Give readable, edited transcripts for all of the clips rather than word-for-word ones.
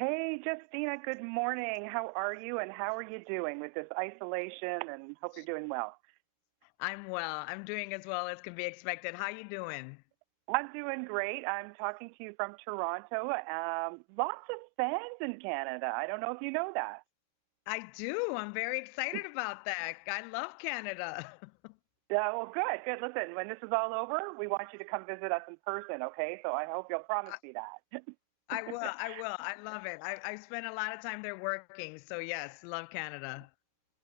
Hey, Justina, good morning. How are you and how are you doing with this isolation and hope you're doing well? I'm well. I'm doing as well as can be expected. How you doing? I'm doing great. I'm talking to you from Toronto. Lots of fans in Canada. I don't know if you know that. I do. I'm very excited about that. I love Canada. Yeah, well, good, good. Listen, when this is all over, we want you to come visit us in person, okay? So I hope you'll promise I me that. I will. I will. I love it. I spent a lot of time there working. So yes, love Canada.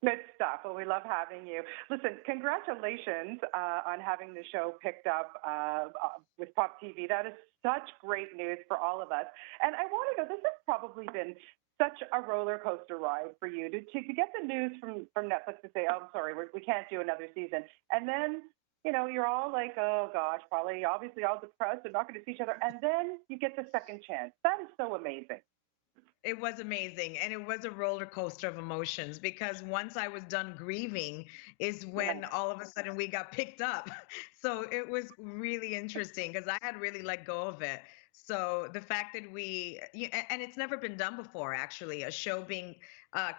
Good stuff. Well, we love having you. Listen, congratulations on having the show picked up with Pop TV. That is such great news for all of us. And I want to know, this has probably been such a roller coaster ride for you to get the news from Netflix to say, oh, I'm sorry, we can't do another season. And then, you're all like, oh gosh, probably obviously all depressed and not going to see each other. And then you get the second chance. That is so amazing. It was amazing and it was a roller coaster of emotions because once I was done grieving is Yeah. when all of a sudden we got picked up. So it was really interesting because I had really let go of it. So the fact that and it's never been done before, actually, a show being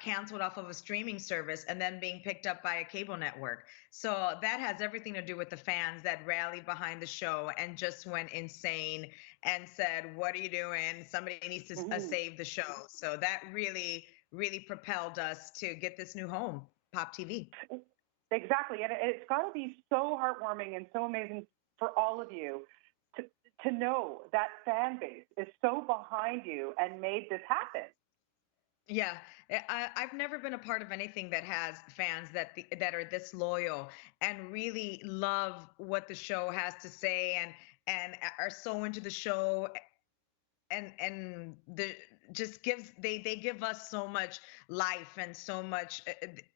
canceled off of a streaming service and then being picked up by a cable network. So that has everything to do with the fans that rallied behind the show and just went insane and said, "What are you doing? Somebody needs to Mhm. save the show." So that really, really propelled us to get this new home, Pop TV. Exactly, and it's got to be so heartwarming and so amazing for all of you to to know that fan base is so behind you and made this happen. Yeah, I've never been a part of anything that has fans that are this loyal and really love what the show has to say and are so into the show and the just gives they give us so much life and so much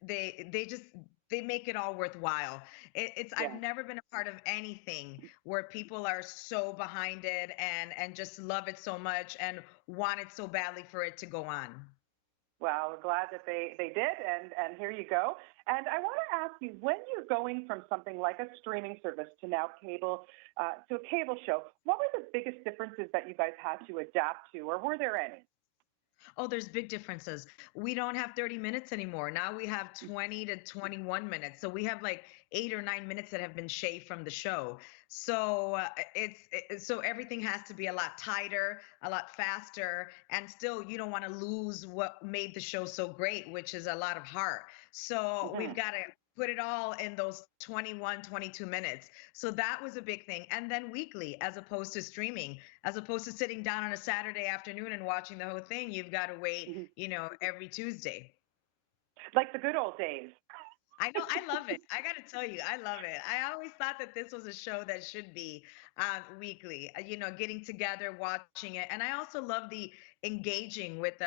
they just they make it all worthwhile. It's I've Yeah. never been a part of anything where people are so behind it and just love it so much and want it so badly for it to go on. Well, we're glad that they did, and here you go. And I want to ask you, when you're going from something like a streaming service to now cable, to a cable show, what were the biggest differences that you guys had to adapt to, or were there any? Oh, there's big differences. We don't have 30 minutes anymore. Now we have 20 to 21 minutes. So we have like 8 or 9 minutes that have been shaved from the show. So so everything has to be a lot tighter, a lot faster, and still you don't want to lose what made the show so great, which is a lot of heart. So we've Hmm. got to put it all in those 21, 22 minutes. So that was a big thing. And then weekly as opposed to streaming, as opposed to sitting down on a Saturday afternoon and watching the whole thing, you've got to wait, Hmm. every Tuesday. Like the good old days. I know, I love it. I got to tell you, I love it. I always thought that this was a show that should be weekly, getting together, watching it. And I also love the engaging with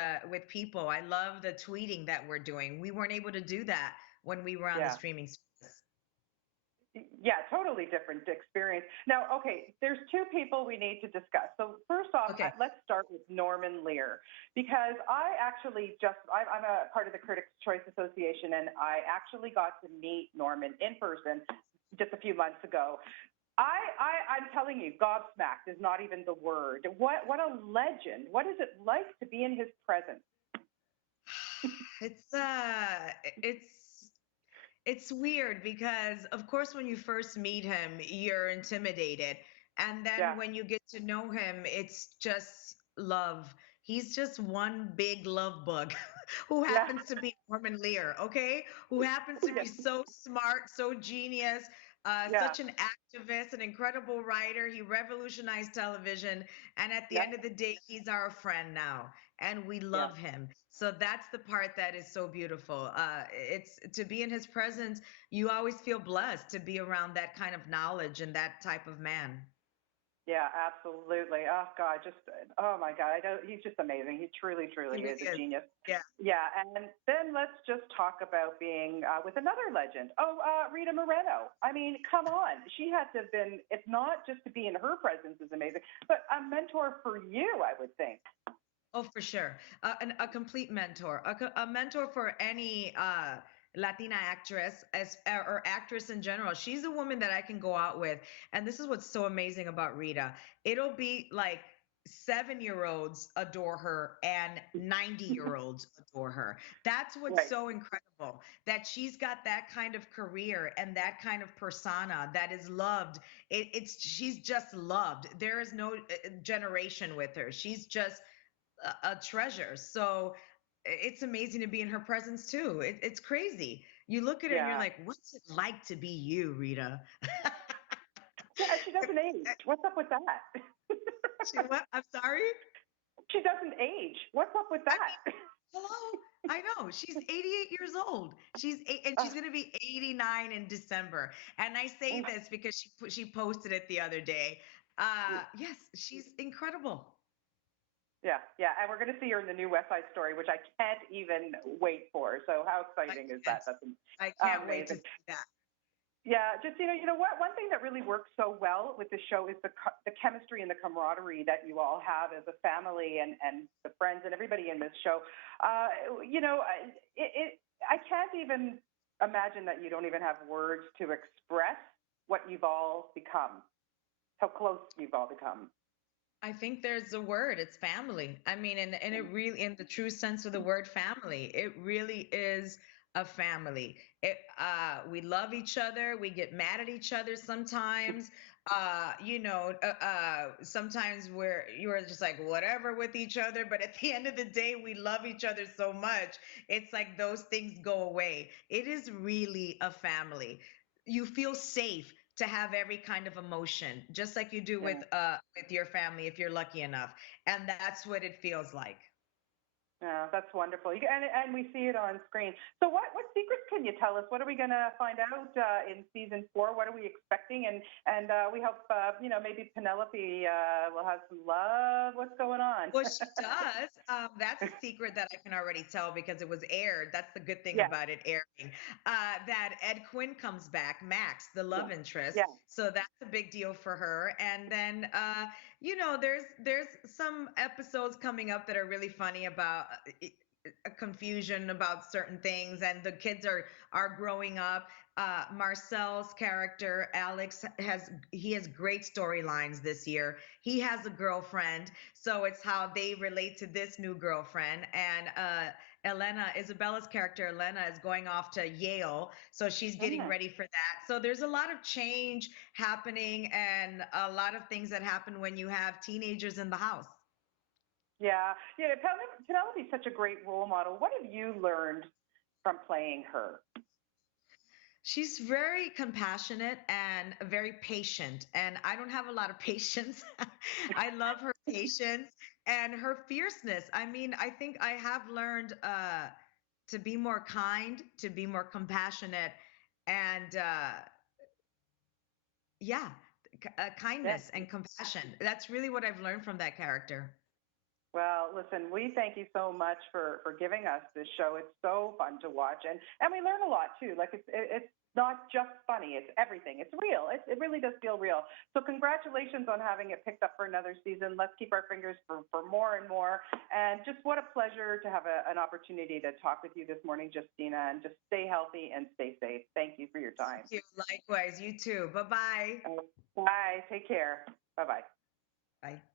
people. I love the tweeting that we're doing. We weren't able to do that when we were on the Yeah. streaming service. Yeah, totally different experience. Now, okay, there's two people we need to discuss. So first off, Okay. let's start with Norman Lear, because I actually I'm a part of the Critics' Choice Association, and I actually got to meet Norman in person just a few months ago. I'm telling you, gobsmacked is not even the word. What a legend. What is it like to be in his presence? It's uh it's It's weird because, of course, when you first meet him, you're intimidated. And then Yeah. when you get to know him, it's just love. He's just one big love bug who Yeah. happens to be Norman Lear, okay? Who happens to be so smart, so genius, Yeah. such an activist, an incredible writer. He revolutionized television. And at the Yeah. end of the day, he's our friend now and we Yeah. love him. So that's the part that is so beautiful. It's to be in his presence. You always feel blessed to be around that kind of knowledge and that type of man. Yeah, absolutely. Oh God, just oh my God, I don't, he's just amazing. He truly, He truly really is a is. genius. Yeah. Yeah, and then let's just talk about being with another legend. Oh, Rita Moreno. I mean, come on, she had to have been. It's not just to be in her presence is amazing, but a mentor for you, I would think. Oh, for sure. A complete mentor, a mentor for any Latina actress or actress in general. She's a woman that I can go out with. And this is what's so amazing about Rita. It'll be like 7-year-olds adore her and 90-year-olds adore her. That's what's Right. so incredible, that she's got that kind of career and that kind of persona that is loved. It's she's just loved. There is no generation with her. She's just a treasure. So it's amazing to be in her presence too. It's crazy. You look at her and you're Yeah. like, what's it like to be you, Rita? Yeah, and she doesn't age. What's up with that? She what? I'm sorry. She doesn't age. What's up with I that? Hello. I know. She's 88 years old. She's eight, and she's Oh, going to be 89 in December. And I say mm, this because she posted it the other day. Yes, she's incredible. yeah, yeah. And we're going to see her in the new West Side Story, which I can't even wait for. So how I exciting is can't. that? That's I can't wait to amazing. see that. Yeah, Justina, you know what? One thing that really works so well with the show is the chemistry and the camaraderie that you all have as a family, and the friends and everybody in this show. You know, I can't even imagine that you don't even have words to express what you've all become, how close you've all become. I think there's a word, it's family. I mean, and it really, in the true sense of the word family, it really is a family. We love each other. We get mad at each other sometimes. Sometimes you're just like whatever with each other, but at the end of the day, we love each other so much. It's like those things go away. It is really a family. You feel safe to have every kind of emotion, just like you do Yeah. with your family if you're lucky enough. And that's what it feels like. Yeah, that's wonderful. And we see it on screen. So what secrets can you tell us? What are we going to find out in season 4? What are we expecting? And we hope maybe Penelope will have some love. What's going on? Well, she does. That's a secret that I can already tell because it was aired. That's the good thing Yeah, about it airing. That Ed Quinn comes back, Max, the yeah, love interest. yeah. So that's a big deal for her. And then, there's some episodes coming up that are really funny about a confusion about certain things, and the kids are growing up. Marcel's character Alex has great storylines this year. He has a girlfriend, so it's how they relate to this new girlfriend. And Isabella's character, Elena, is going off to Yale. So she's getting Mm. ready for that. So there's a lot of change happening and a lot of things that happen when you have teenagers in the house. Yeah, yeah. Penelope's such a great role model. What have you learned from playing her? She's very compassionate and very patient. And I don't have a lot of patience. I love her patience and her fierceness. I mean, I think I have learned to be more kind, to be more compassionate, and yeah, Yeah. kindness and compassion. That's really what I've learned from that character. Well, listen, we thank you so much for giving us this show. It's so fun to watch, and we learn a lot too. Like it's not just funny; it's everything. It's real. It really does feel real. So congratulations on having it picked up for another season. Let's keep our fingers for more and more. And just what a pleasure to have an opportunity to talk with you this morning, Justina. And just stay healthy and stay safe. Thank you for your time. Thank you. Likewise, you too. Bye-bye. Bye. Take care. Bye bye. Bye.